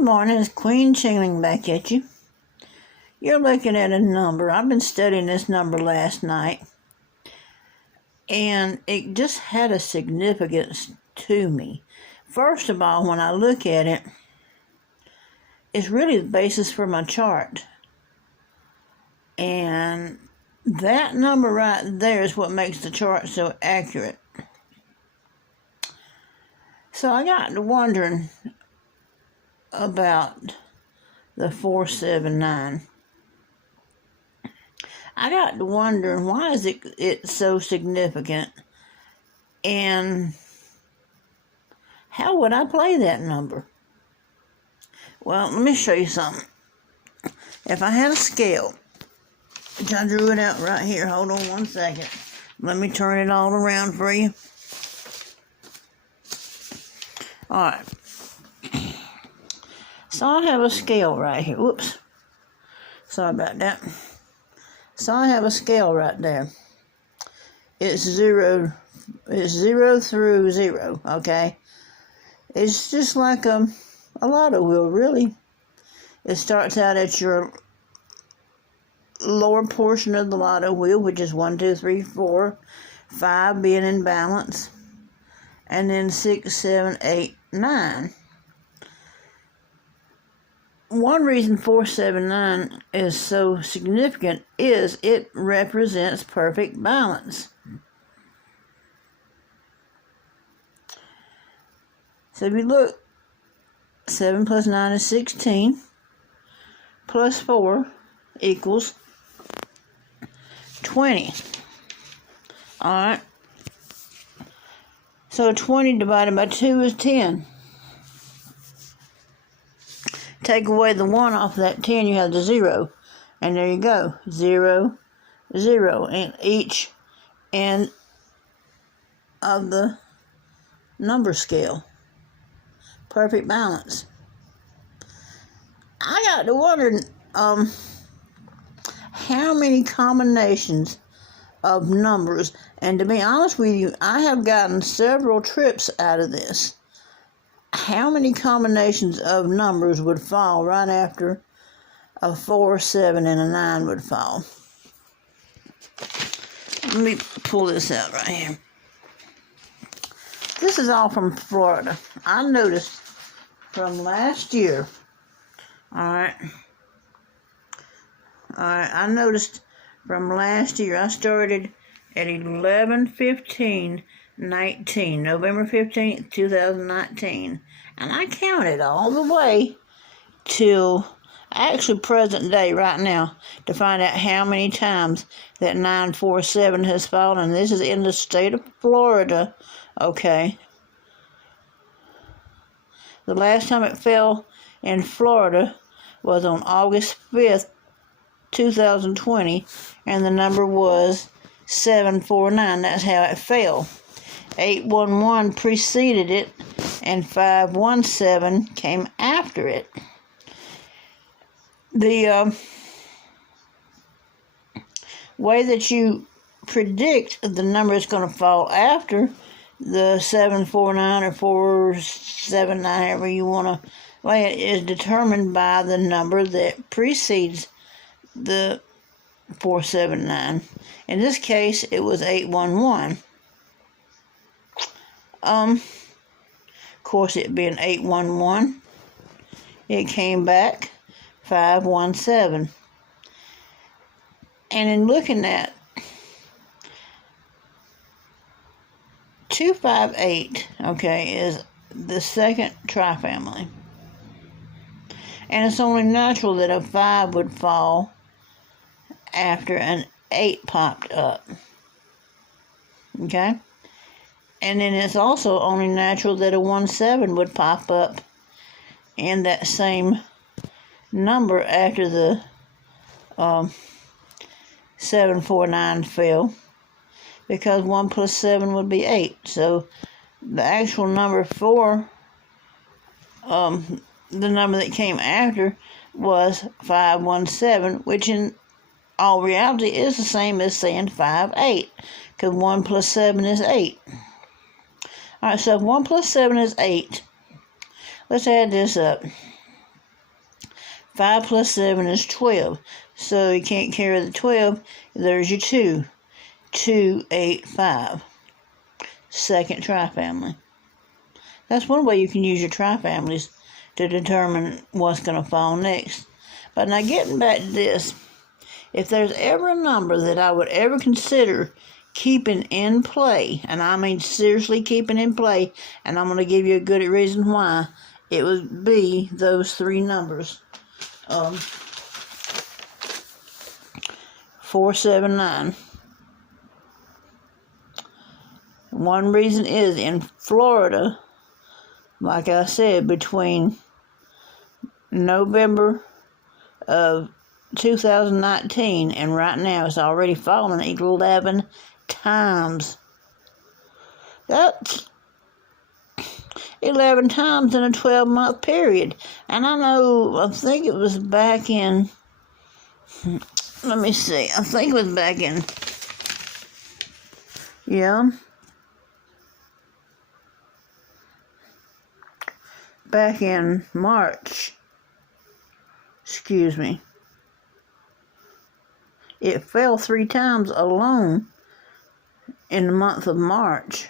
Good morning, it's Queen Chingling back at you. You're looking at a number. I've been studying this number last night, and it just had a significance to me. First of all, when I look at it, it's really the basis for my chart. And that number right there is what makes the chart so accurate. So I got to wondering about the 479. I got to wondering, why is it so significant, and how would I play that number? Well, let me show you something. If I had a scale, which I drew it out right here. Hold on one second. Let me turn it all around for you. All right. So I have a scale right here. Whoops. Sorry about that. So I have a scale right there. It's zero through zero, okay? It's just like a lotto wheel, really. It starts out at your lower portion of the lotto wheel, which is 1, 2, 3, 4, 5 being in balance, and then 6, 7, 8, 9. One reason 479 is so significant is it represents perfect balance. So if you look, 7 plus 9 is 16, plus 4 equals 20. Alright. So 20 divided by 2 is 10. Take away the 1 off of that 10, you have the 0. And there you go. 0, 0. And each end of the number scale. Perfect balance. I got to wondering, how many combinations of numbers, and to be honest with you, I have gotten several trips out of this. How many combinations of numbers would fall right after a 4, 7, and a 9 would fall? Let me pull this out right here. This is all from Florida. I noticed from last year, I noticed from last year, I started at 11/15/19, November 15th, 2019, and I counted all the way till actually present day right now to find out how many times that 947 has fallen. This is in the state of Florida, okay? The last time it fell in Florida was on August 5th, 2020, and the number was 749. That's how it fell. 811 preceded it, and 517 came after it. The way that you predict the number is going to fall after the 749 or 479, however you want to lay it, is determined by the number that precedes the 479. In this case, it was 811. Of course, it being 811, it came back 517. And in looking at 258, okay, is the second trifamily. And it's only natural that a 5 would fall after an 8 popped up. Okay? And then it's also only natural that a 17 would pop up in that same number after the 749 fell, because 1 plus 7 would be 8. So the actual number 4, the number that came after, was 517, which in all reality is the same as saying 58, because 1 plus 7 is 8. All right, so if 1 plus 7 is 8, let's add this up. 5 plus 7 is 12. So you can't carry the 12. There's your 2. 2, 8, 5. Second trifamily. That's one way you can use your trifamilies to determine what's going to fall next. But now getting back to this, if there's ever a number that I would ever consider keeping in play, and I mean seriously keeping in play, and I'm going to give you a good reason why, it would be those 3 numbers. 479. One reason is in Florida, like I said, between November of 2019 and right now, it's already fallen 11 times. That's 11 times in a 12-month period. And I think it was back in, let me see, I think it was back in March. Excuse me. It fell 3 times alone in the month of March.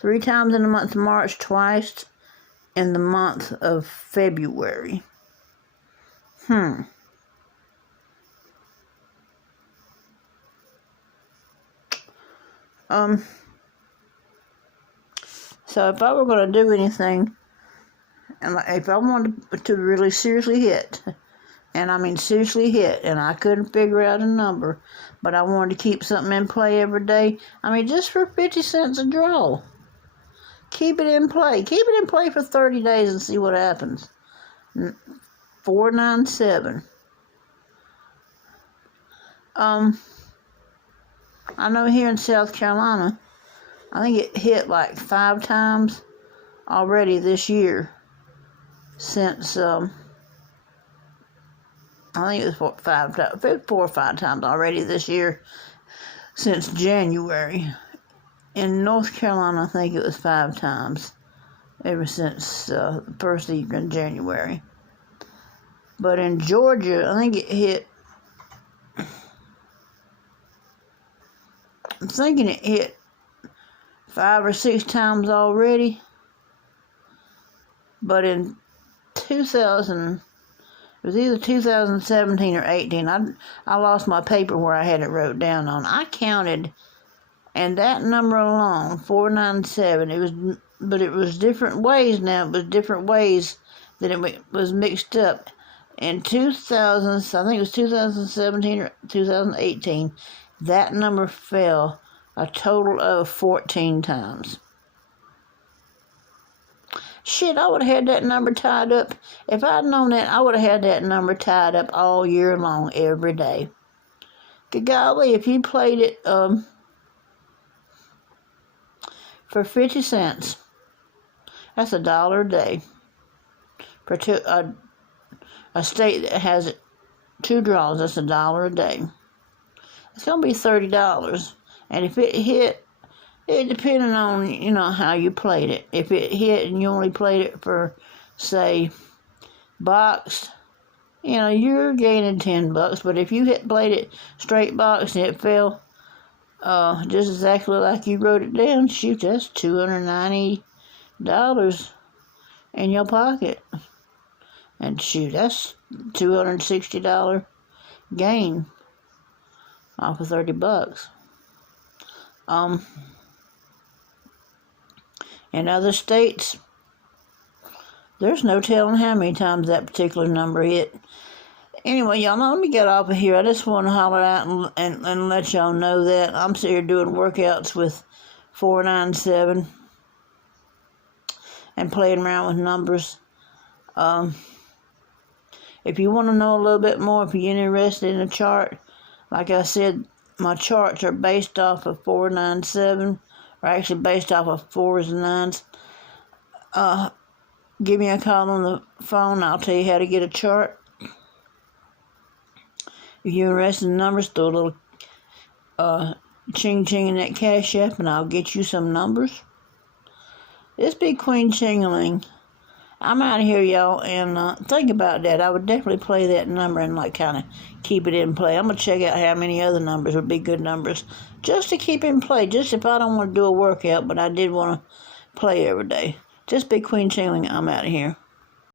3 times in the month of March, twice in the month of February. So if I were going to do anything, and if I wanted to really seriously hit, and I mean seriously hit, and I couldn't figure out a number, but I wanted to keep something in play every day, I mean just for 50 cents a draw. Keep it in play. Keep it in play for 30 days and see what happens. 497. I know here in South Carolina, I think it hit like 5 times already this year. Since I think it was 4 or 5 times already this year since January. In North Carolina, I think it was 5 times ever since the first week in January. But in Georgia, I think it hit, I'm thinking it hit 5 or 6 times already. But in it was either 2017 or 18. I lost my paper where I had it wrote down on. I counted, and that number alone, 497. But it was different ways now. It was different ways that it was mixed up. In 2000, I think it was 2017 or 2018, that number fell a total of 14 times. Shit, I would have had that number tied up. If I'd known that, I would have had that number tied up all year long, every day. Good golly, if you played it for 50 cents, that's $1 a day. For a state that has 2 draws, that's $1 a day. It's going to be $30. And if it hit, it depending on, how you played it. If it hit and you only played it for, say, boxed, you're gaining $10. But if you played it straight boxed and it fell just exactly like you wrote it down, shoot, that's $290 in your pocket. And shoot, that's $260 gain off of $30. In other states, there's no telling how many times that particular number hit. Anyway, y'all, let me get off of here. I just want to holler out and let y'all know that I'm sitting here doing workouts with 497 and playing around with numbers. If you want to know a little bit more, if you're interested in a chart, like I said, my charts are based off of 497, or actually based off of 4s and 9s. Give me a call on the phone. I'll tell you how to get a chart. If you're interested in numbers, throw a little ching-ching in that Cash App, and I'll get you some numbers. This be Queen Ching-a-ling, I'm out of here, y'all, and think about that. I would definitely play that number and like kind of keep it in play. I'm gonna check out how many other numbers would be good numbers just to keep in play. Just if I don't want to do a workout, but I did want to play every day. Just be Queen Chingling. I'm out of here.